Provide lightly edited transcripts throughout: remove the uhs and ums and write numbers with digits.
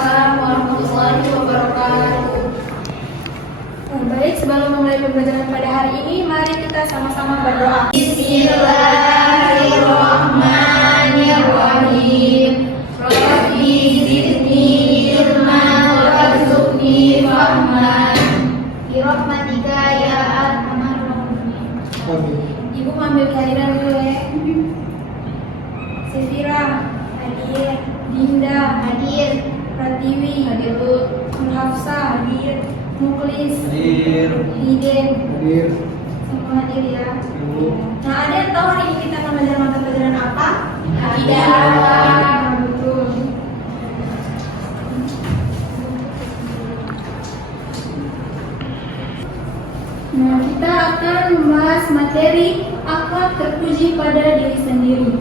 Waalaikumsalam warahmatullahi wabarakatuh. Baik, sebelum memulai pembelajaran pada hari ini, mari kita sama-sama berdoa. Bismillahirrahmanirrahim. Rabbi zidni ilman warzuqni fahman. Birahmatika ya arhamar rahimin. Ibu ambil kehadiran dulu ya. Sefira, hadir. Dinda, Hadir. Pratiwi, Hadir, Bu. Hafsa, hadir. Muklis, Hadir. Hiden, Hadir. semua hadir ya. Ibu. Nah, ada yang tahu hari ini kita akan belajar mata pelajaran apa? Tidak. Nah, betul. Nah, kita akan membahas materi akhlak terpuji pada diri sendiri.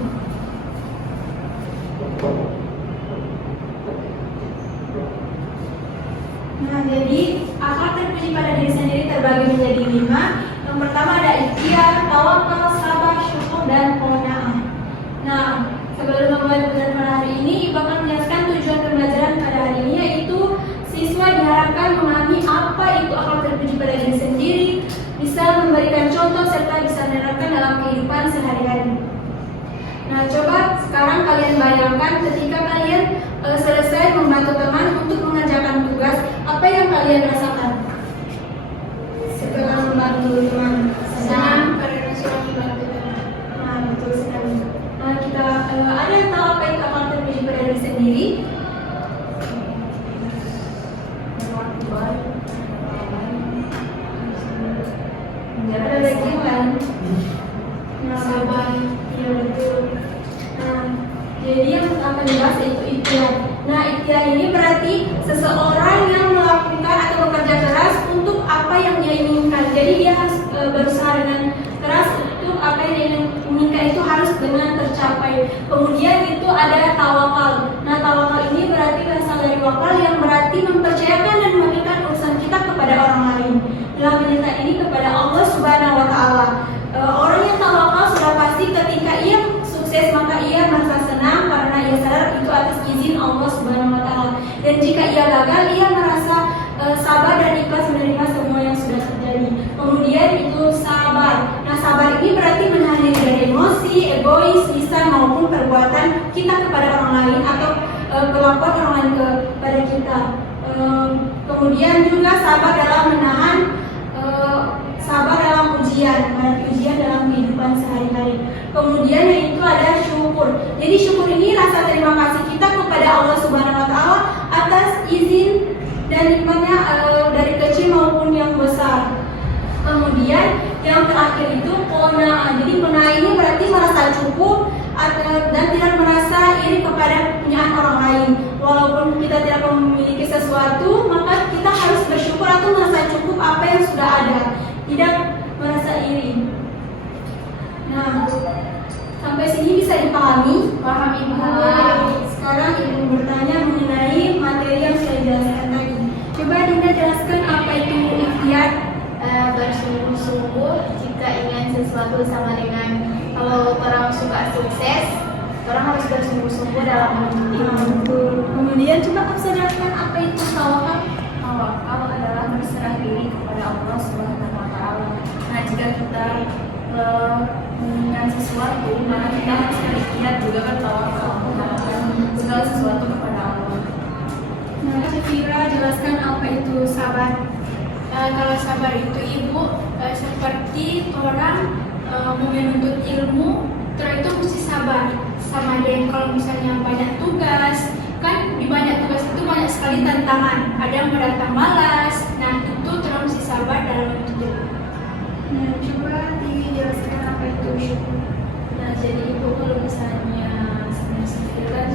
Nah, jadi akhlak terpuji pada diri sendiri terbagi menjadi 5. Yang pertama ada ikhtiar, tawakal, sabar, syukur, dan qanaah. Nah, sebelum memulai pembelajaran pada hari ini, Ibu akan menjelaskan tujuan pembelajaran pada hari ini, yaitu siswa diharapkan memahami apa itu akhlak terpuji pada diri sendiri, bisa memberikan contoh serta bisa menerapkan dalam kehidupan sehari-hari. Nah, coba sekarang kalian bayangkan ketika kalian selesai membantu teman untuk mengerjakan tugas, apa yang kalian rasakan setelah membantu teman? Senang karena sudah membantu teman. Nah, betul sekali. Nah, kita ada yang tahu apa itu akhlak terpuji pada diri sendiri? Ada lagi yang lain? Nah, Sabar. iya betul. Nah, jadi yang akan dibahas yaitu ikhtiar. Nah, ikhtiar ini berarti seseorang yang melakukan atau bekerja keras untuk apa yang dia inginkan. Jadi dia harus berusaha dengan keras untuk apa yang dia inginkan itu harus dengan tercapai. Kemudian itu ada tawakal. Nah, tawakal ini berarti berasal dari wakal yang berarti mempercayakan dan memberikan urusan kita kepada orang lain. Dalam menyerahkan ini kepada Allah Subhanahu wa taala. Orang yang tawakal sudah pasti ketika ia sukses maka ia merasa senang karena ia sadar itu atas izin Allah Subhanahu wa taala. Dan jika ia gagal ia merasa sabar dan ikhlas menerima semua yang sudah terjadi. Kemudian itu sabar. Nah, sabar ini berarti menahan diri dari emosi, egois, lisan maupun perbuatan kita kepada orang lain atau perlakuan orang lain kepada kita. Kemudian juga sabar dalam menahan sabar dalam ujian, menghadapi ujian dalam kehidupan sehari-hari. Kemudian yaitu ada syukur. Jadi syukur ini rasa terima kasih kita kepada Allah Subhanahu wa taala atas izin dan nikmatnya dari kecil maupun yang besar. Kemudian yang terakhir itu qanaah. Jadi qanaah ini berarti merasa cukup dan tidak merasa iri kepada punyaan orang lain. Walaupun kita tidak memiliki sesuatu, maka kita harus bersyukur atau merasa cukup apa yang sudah ada, tidak merasa iri. Nah, sampai sini bisa dipahami? Paham, Ibu. Sekarang Ibu bertanya mengenai materi yang saya jelaskan tadi. Coba Dinda jelaskan apa itu ikhtiar. Bersungguh-sungguh jika ingin sesuatu sama dengan kalau orang suka sukses, orang harus bersungguh-sungguh dalam menuntut. Kemudian coba Hafsa jelaskan apa itu tawakal. Tawakal adalah berserah diri kepada Allah Subhanahu wa taala. Nah, jika kita menginginkan sesuatu, maka kita harus berikhtiar juga kan tawakal, mengharapkan segala sesuatu kepada Allah. Nah, Syafira jelaskan apa itu sabar. Kalau sabar itu Ibu seperti orang mau menuntut ilmu, terus itu mesti sabar. Sama dengan kalau misalnya banyak tugas, kan di banyak tugas itu banyak sekali tantangan. Ada yang mendatang malas, nah itu terus mesti sabar dalam menuntut ilmu. Nah, coba Tiwi jelaskan apa itu syukur. Nah, jadi Ibu kalau misalnya sendiri kan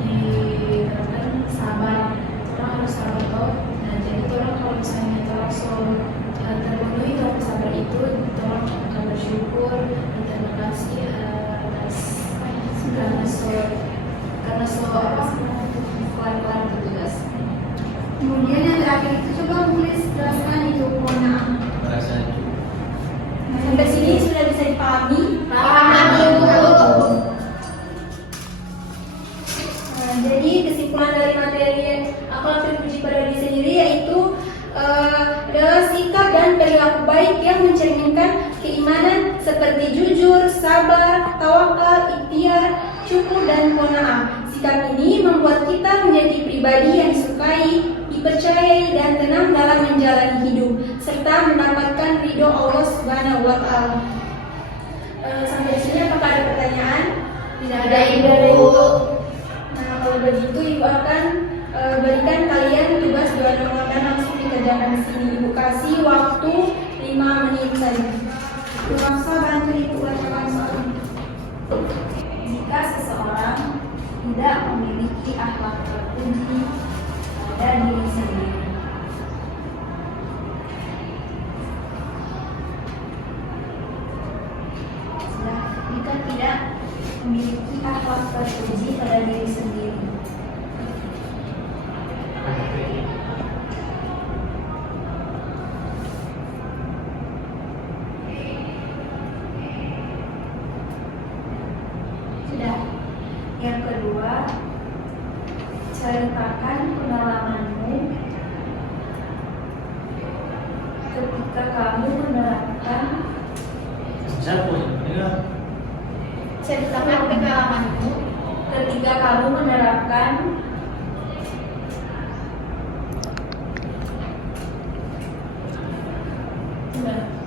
diterapkan sabar, orang harus sabar toh. Nah, jadi orang kalau misalnya terpenuhi orang sabar itu, orang akan bersyukur dan terima kasih atas karena kelar tugas. Kemudian yang terakhir itu coba Muklis jelaskan itu qanaah. Merasa cukup. perilaku baik yang mencerminkan keimanan seperti jujur, sabar, tawakal, ikhtiar, syukur, dan qanaah. Sikap ini membuat kita menjadi pribadi yang disukai, dipercayai, dan tenang dalam menjalani hidup, serta mendapatkan ridho Allah Subhanahu wa Ta'ala. Sampai sini apakah ada pertanyaan? Tidak ada, Ibu. Nah, kalau begitu Ibu akan berikan kalian tugas 2 dan langsung dikerjakan di sini. Ibu kasih waktu 5 menit saja. Ibu Hafsa, bantu Ibu bacakan soalnya. Jika seseorang tidak memiliki akhlak terpuji pada diri sendiri, jika tidak memiliki akhlak terpuji pada diri sendiri, sudah. Yang kedua, ceritakan pengalamanmu ketika kamu menerapkan Ceritakan pengalamanmu ketika kamu menerapkan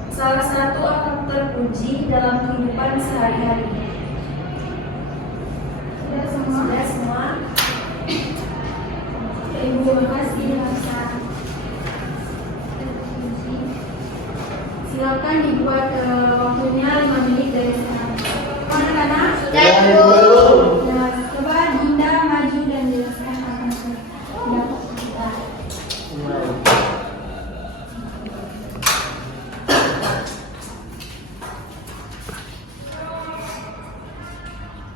salah satu akhlak terpuji dalam kehidupan sehari-hari. Sudah semua? Ibu, terima kasih. Silakan dibuat waktunya 5 menit dari sekarang. Anak-anak, Sudah, Ibu. nah, coba Dinda maju dan jelaskan apa yang dapat kita.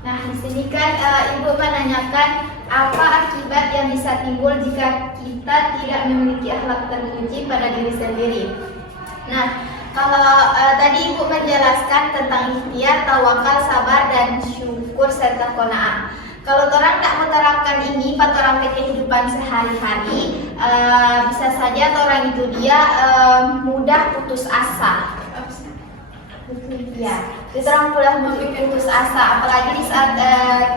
Nah, di sini kan Ibu menanyakan apa akibat yang bisa timbul jika kita tidak memiliki akhlak terpuji pada diri sendiri. Nah, kalau tadi Ibu menjelaskan tentang ikhtiar, tawakal, sabar, dan syukur serta qanaah. Kalau orang tak menerapkan ini pada orang kehidupan sehari-hari, bisa saja orang itu dia mudah putus asa. Ya, kita orang mudah putus asa, apalagi di saat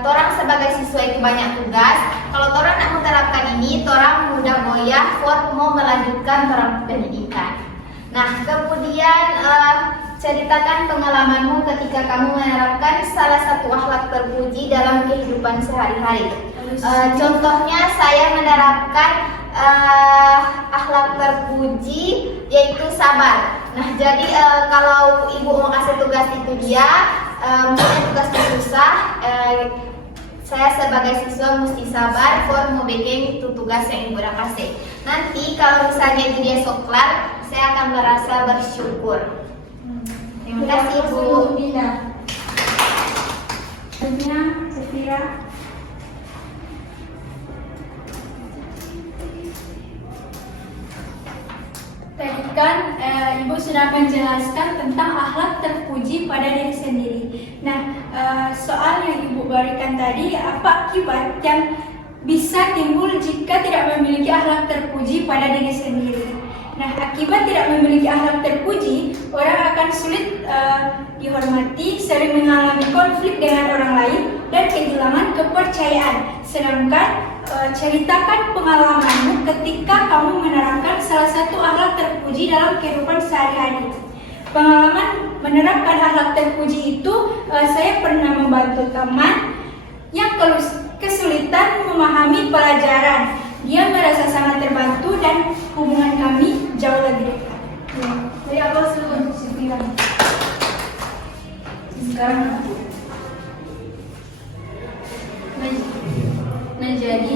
orang sebagai siswa itu banyak tugas. Kalau orang nak menerapkan ini, orang mudah goyah mau melanjutkan orang pendidikan. Nah, kemudian ceritakan pengalamanmu ketika kamu menerapkan salah satu akhlak terpuji dalam kehidupan sehari-hari. Contohnya saya menerapkan akhlak terpuji yaitu sabar. Nah, jadi kalau Ibu mau kasih tugas itu dia, mungkin tugasnya susah, saya sebagai siswa mesti sabar mau bikin itu tugas yang Ibu udah kasih. Nanti kalau misalnya itu dia soklar, saya akan merasa bersyukur. Terima kasih, Bu. Dinda. Selanjutnya, Sefira. Tadi kan Ibu sudah menjelaskan tentang akhlak terpuji pada diri sendiri. Nah, soal yang Ibu berikan tadi, apa akibat yang bisa timbul jika tidak memiliki akhlak terpuji pada diri sendiri? Nah, akibat tidak memiliki akhlak terpuji, orang akan sulit dihormati, sering mengalami konflik dengan orang lain, dan kehilangan kepercayaan. Sedangkan ceritakan pengalamanmu ketika kamu menerapkan salah satu akhlak terpuji dalam kehidupan sehari-hari. Pengalaman menerapkan akhlak terpuji itu, saya pernah membantu teman yang kesulitan memahami pelajaran. Dia merasa sangat terbantu dan hubungan kami jauh lebih dekat. Jadi apa untuk Sefira? Sekarang aku. Nah, jadi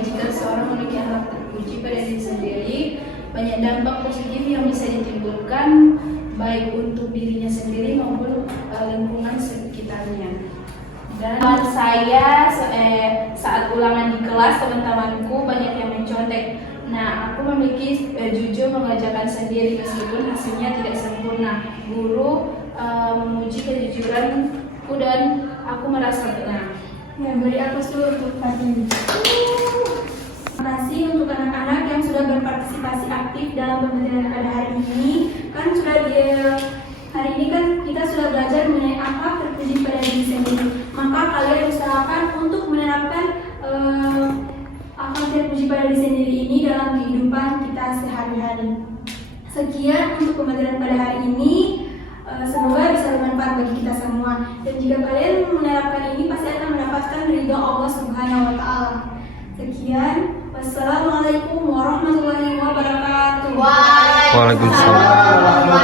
jika seorang memiliki akhlak terpuji pada diri sendiri, banyak dampak positif yang bisa ditimbulkan baik untuk dirinya sendiri maupun lingkungan sekitarnya. Dan saya saat ulangan di kelas, teman-temanku banyak yang mencontek. Nah, aku memiliki jujur mengerjakan sendiri meskipun hasilnya tidak sempurna. Guru memuji kejujuranku dan aku merasa benar. Ya, beri aplaus dulu untuk Fatini. Terima kasih untuk anak-anak yang sudah berpartisipasi aktif dalam pembelajaran pada hari ini. hari ini kan kita sudah belajar mengenai akhlak terpuji pada diri sendiri. Maka kalian usahakan untuk menerapkan akhlak terpuji pada diri sendiri ini dalam kehidupan kita sehari-hari. Sekian untuk pembelajaran pada hari ini. Semoga bisa bermanfaat bagi kita semua. Dan jika kalian menerapkan ini, pasti akan mendapatkan ridho Allah Subhanahu wa Ta'ala. Sekian, wassalamualaikum warahmatullahi wabarakatuh. Waalaikumsalam.